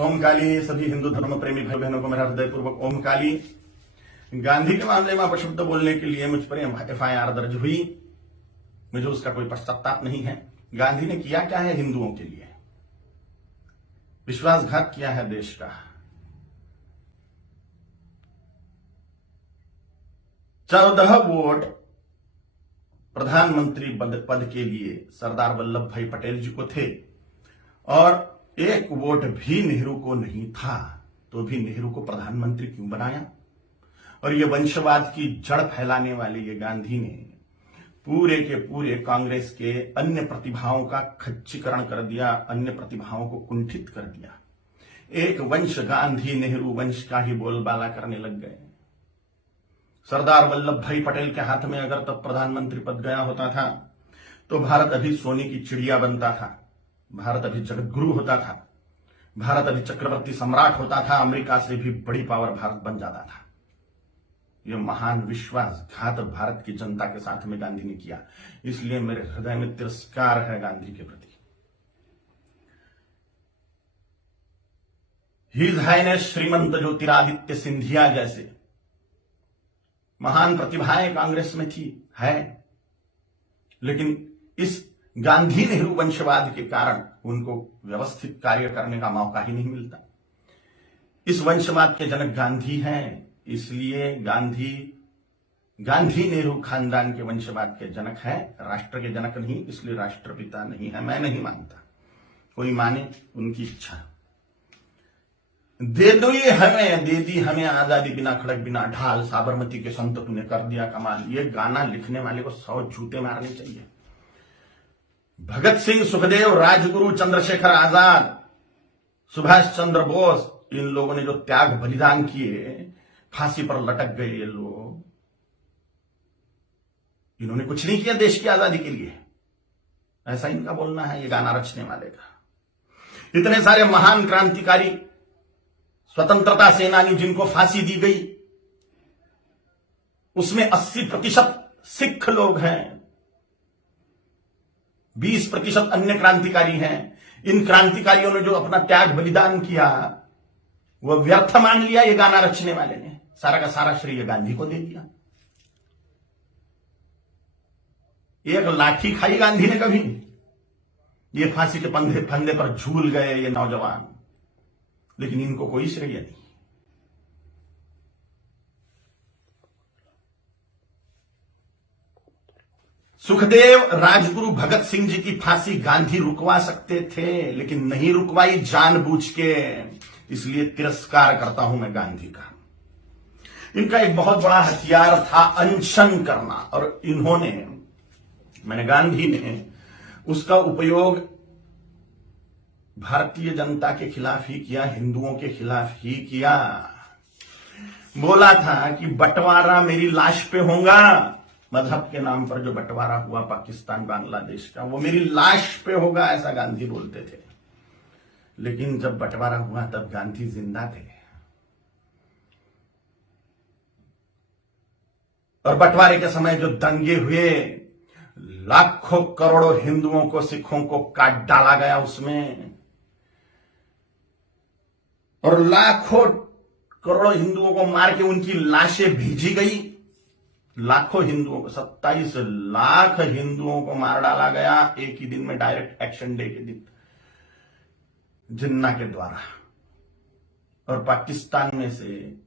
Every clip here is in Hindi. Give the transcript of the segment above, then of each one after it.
ओम काली। सभी हिंदू धर्म प्रेमी भाई बहनों को मेरा हृदयपूर्वक ओम काली। गांधी के मामले में अपशब्द बोलने के लिए मुझ पर एफआईआर दर्ज हुई। मुझे उसका कोई पश्चाताप नहीं है। गांधी ने किया क्या है हिंदुओं के लिए? विश्वासघात किया है देश का। 14 वोट प्रधानमंत्री पद के लिए सरदार वल्लभ भाई पटेल जी को थे और 1 वोट भी नेहरू को नहीं था। तो भी नेहरू को प्रधानमंत्री क्यों बनाया? और ये वंशवाद की जड़ फैलाने वाले ये गांधी ने पूरे के पूरे कांग्रेस के अन्य प्रतिभाओं का खच्चीकरण कर दिया, अन्य प्रतिभाओं को कुंठित कर दिया। एक वंश गांधी नेहरू वंश का ही बोलबाला करने लग गए। सरदार वल्लभ भाई पटेल के हाथ में अगर तब प्रधानमंत्री पद गया होता था तो भारत अभी सोने की चिड़िया बनता था, भारत अभी जगत गुरु होता था, भारत अभी चक्रवर्ती सम्राट होता था, अमेरिका से भी बड़ी पावर भारत बन जाता था। यह महान विश्वासघात भारत की जनता के साथ में गांधी ने किया। इसलिए मेरे हृदय में तिरस्कार है गांधी के प्रति। हिज हाइनेस श्रीमंत ज्योतिरादित्य सिंधिया जैसे महान प्रतिभाएं कांग्रेस में थी, है, लेकिन इस गांधी नेहरू वंशवाद के कारण उनको व्यवस्थित कार्य करने का मौका ही नहीं मिलता। इस वंशवाद के जनक गांधी हैं, इसलिए गांधी नेहरू खानदान के वंशवाद के जनक है, राष्ट्र के जनक नहीं। इसलिए राष्ट्रपिता नहीं है, मैं नहीं मानता। कोई माने, उनकी इच्छा। दे दो ये हमें, दे दी हमें आजादी, बिना खड़क बिना ढाल, साबरमती के संत तूने कर दिया कमाल। ये गाना लिखने वाले को 100 जूते मारने चाहिए। भगत सिंह, सुखदेव, राजगुरु, चंद्रशेखर आजाद, सुभाष चंद्र बोस, इन लोगों ने जो त्याग बलिदान किए, फांसी पर लटक गए ये लोग, इन्होंने कुछ नहीं किया देश की आजादी के लिए। ऐसा इनका बोलना है ये गाना रचने वाले का। इतने सारे महान क्रांतिकारी, स्वतंत्रता सेनानी जिनको फांसी दी गई, उसमें 80% सिख लोग हैं, 20% अन्य क्रांतिकारी हैं। इन क्रांतिकारियों ने जो अपना त्याग बलिदान किया वह व्यर्थ मान लिया ये गाना रचने वाले ने। सारा का सारा श्रेय गांधी को दे दिया। एक लाठी खाई गांधी ने कभी? ये फांसी के फंदे पर झूल गए ये नौजवान, लेकिन इनको कोई श्रेय नहीं। सुखदेव, राजगुरु, भगत सिंह जी की फांसी गांधी रुकवा सकते थे, लेकिन नहीं रुकवाई जानबूझ के। इसलिए तिरस्कार करता हूं मैं गांधी का। इनका एक बहुत बड़ा हथियार था अनशन करना, और गांधी ने उसका उपयोग भारतीय जनता के खिलाफ ही किया, हिंदुओं के खिलाफ ही किया। बोला था कि बंटवारा मेरी लाश पे होगा। मजहब के नाम पर जो बंटवारा हुआ पाकिस्तान बांग्लादेश का, वो मेरी लाश पे होगा, ऐसा गांधी बोलते थे। लेकिन जब बंटवारा हुआ तब गांधी जिंदा थे, और बंटवारे के समय जो दंगे हुए, लाखों करोड़ों हिंदुओं को, सिखों को काट डाला गया उसमें, और लाखों करोड़ों हिंदुओं को मार के उनकी लाशें भेजी गई। लाखों हिंदुओं को, 27 लाख हिंदुओं को मार डाला गया एक ही दिन में, डायरेक्ट एक्शन डे के दिन, जिन्ना के द्वारा। और पाकिस्तान में से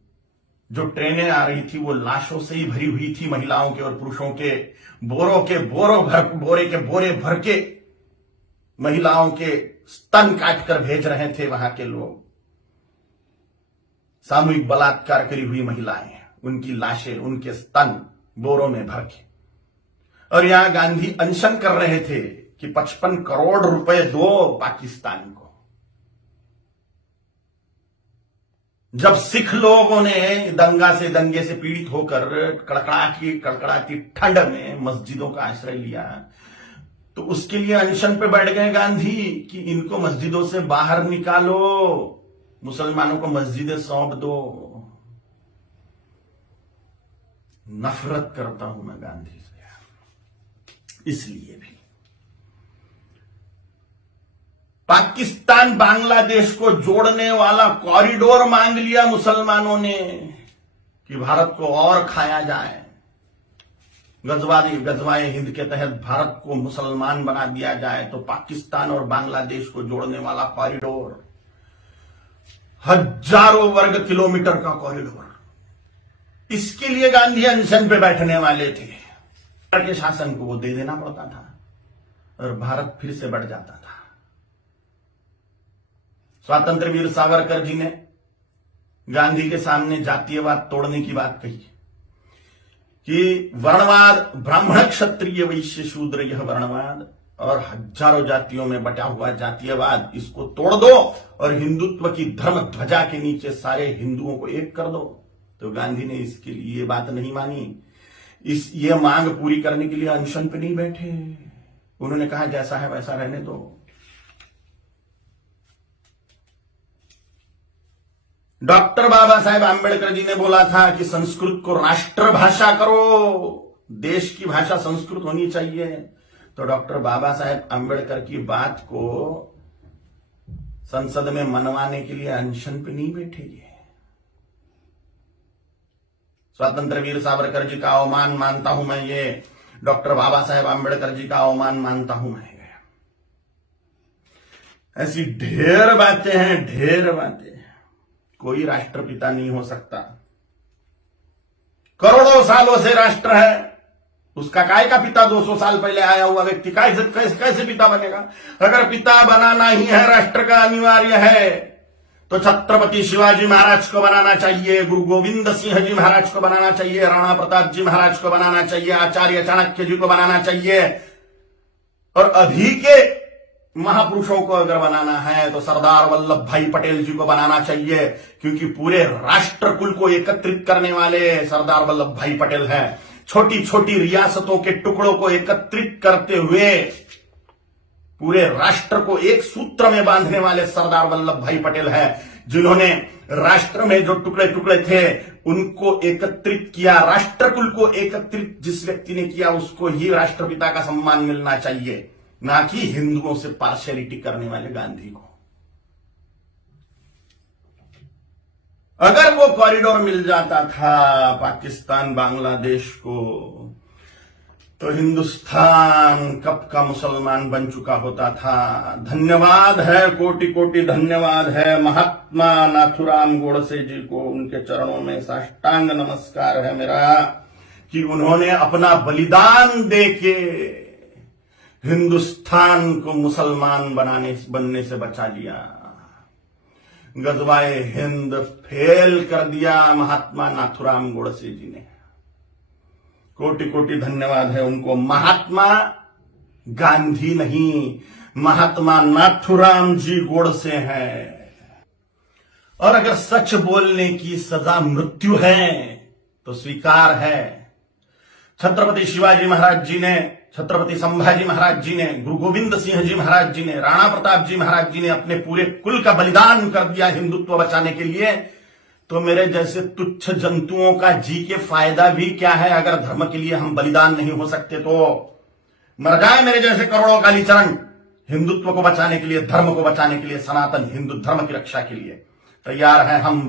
जो ट्रेनें आ रही थी वो लाशों से ही भरी हुई थी, महिलाओं के और पुरुषों के। बोरे के बोरे भर के महिलाओं के स्तन काट कर भेज रहे थे वहां के लोग। सामूहिक बलात्कार करी हुई महिलाएं, उनकी लाशें, उनके स्तन बोरों में भर के। और यहां गांधी अनशन कर रहे थे कि 55 करोड़ रुपए दो पाकिस्तान को। जब सिख लोगों ने दंगे से पीड़ित होकर कड़कड़ाती ठंड में मस्जिदों का आश्रय लिया, तो उसके लिए अनशन पे बैठ गए गांधी कि इनको मस्जिदों से बाहर निकालो, मुसलमानों को मस्जिदें सौंप दो। नफरत करता हूं मैं गांधी से, इसलिए भी। पाकिस्तान बांग्लादेश को जोड़ने वाला कॉरिडोर मांग लिया मुसलमानों ने कि भारत को और खाया जाए। गजवाए हिंद के तहत भारत को मुसलमान बना दिया जाए, तो पाकिस्तान और बांग्लादेश को जोड़ने वाला कॉरिडोर, हजारों वर्ग किलोमीटर का कॉरिडोर, इसके लिए गांधी अनशन पे बैठने वाले थे। के शासन को वो दे देना पड़ता था और भारत फिर से बढ़ जाता था। स्वतंत्र वीर सावरकर जी ने गांधी के सामने जातीयवाद तोड़ने की बात कही कि वर्णवाद, ब्राह्मण क्षत्रिय वैश्य शूद्र, यह वर्णवाद और हजारों जातियों में बटा हुआ जातीयवाद, इसको तोड़ दो और हिंदुत्व की धर्म ध्वजा के नीचे सारे हिंदुओं को एक कर दो। तो गांधी ने इसके लिए ये बात नहीं मानी। ये मांग पूरी करने के लिए अनशन पे नहीं बैठे। उन्होंने कहा जैसा है वैसा रहने दो। डॉक्टर बाबा साहेब आंबेडकर जी ने बोला था कि संस्कृत को राष्ट्रभाषा करो, देश की भाषा संस्कृत होनी चाहिए। तो डॉक्टर बाबा साहेब आंबेडकर की बात को संसद में मनवाने के लिए अनशन पे नहीं बैठे। स्वतंत्र वीर सावरकर जी का अवमान मानता हूं मैं, ये डॉक्टर बाबा साहेब आंबेडकर जी का अवमान मानता हूं मैं। ऐसी ढेर बातें हैं, ढेर बातें। कोई राष्ट्रपिता नहीं हो सकता। करोड़ों सालों से राष्ट्र है, उसका काय का पिता 200 साल पहले आया हुआ व्यक्ति कैसे पिता बनेगा? अगर पिता बनाना ही है, राष्ट्र का अनिवार्य है, तो छत्रपति शिवाजी महाराज को बनाना चाहिए, गुरु गोविंद सिंह जी महाराज को बनाना चाहिए, राणा प्रताप जी महाराज को बनाना चाहिए, आचार्य चाणक्य जी को बनाना चाहिए। और अभी के महापुरुषों को अगर बनाना है तो सरदार वल्लभ भाई पटेल जी को बनाना चाहिए, क्योंकि पूरे राष्ट्र कुल को एकत्रित करने वाले सरदार वल्लभ भाई पटेल हैं। छोटी छोटी रियासतों के टुकड़ों को एकत्रित करते हुए पूरे राष्ट्र को एक सूत्र में बांधने वाले सरदार वल्लभ भाई पटेल हैं, जिन्होंने राष्ट्र में जो टुकड़े टुकड़े थे उनको एकत्रित किया। राष्ट्रकुल को एकत्रित जिस व्यक्ति ने किया उसको ही राष्ट्रपिता का सम्मान मिलना चाहिए, ना कि हिंदुओं से पार्शियलिटी करने वाले गांधी को। अगर वो कॉरिडोर मिल जाता था पाकिस्तान बांग्लादेश को, तो हिंदुस्तान कब का मुसलमान बन चुका होता था। धन्यवाद है, कोटि कोटि धन्यवाद है महात्मा नाथुराम गोडसे जी को, उनके चरणों में साष्टांग नमस्कार है मेरा कि उन्होंने अपना बलिदान देके हिंदुस्तान को मुसलमान बनने से बचा लिया। गजवाए हिंद फेल कर दिया महात्मा नाथुराम गोडसे जी ने। कोटि कोटि धन्यवाद है उनको। महात्मा गांधी नहीं, महात्मा नाथुराम जी गोडसे हैं। और अगर सच बोलने की सजा मृत्यु है तो स्वीकार है। छत्रपति शिवाजी महाराज जी ने, छत्रपति संभाजी महाराज जी ने, गुरु गोविंद सिंह जी महाराज जी ने, राणा प्रताप जी महाराज जी ने अपने पूरे कुल का बलिदान कर दिया हिंदुत्व बचाने के लिए। तो मेरे जैसे तुच्छ जंतुओं का जी के फायदा भी क्या है? अगर धर्म के लिए हम बलिदान नहीं हो सकते तो मर जाए मेरे जैसे करोड़ों कालीचरण, हिंदुत्व को बचाने के लिए, धर्म को बचाने के लिए, सनातन हिंदू धर्म की रक्षा के लिए तैयार है हम।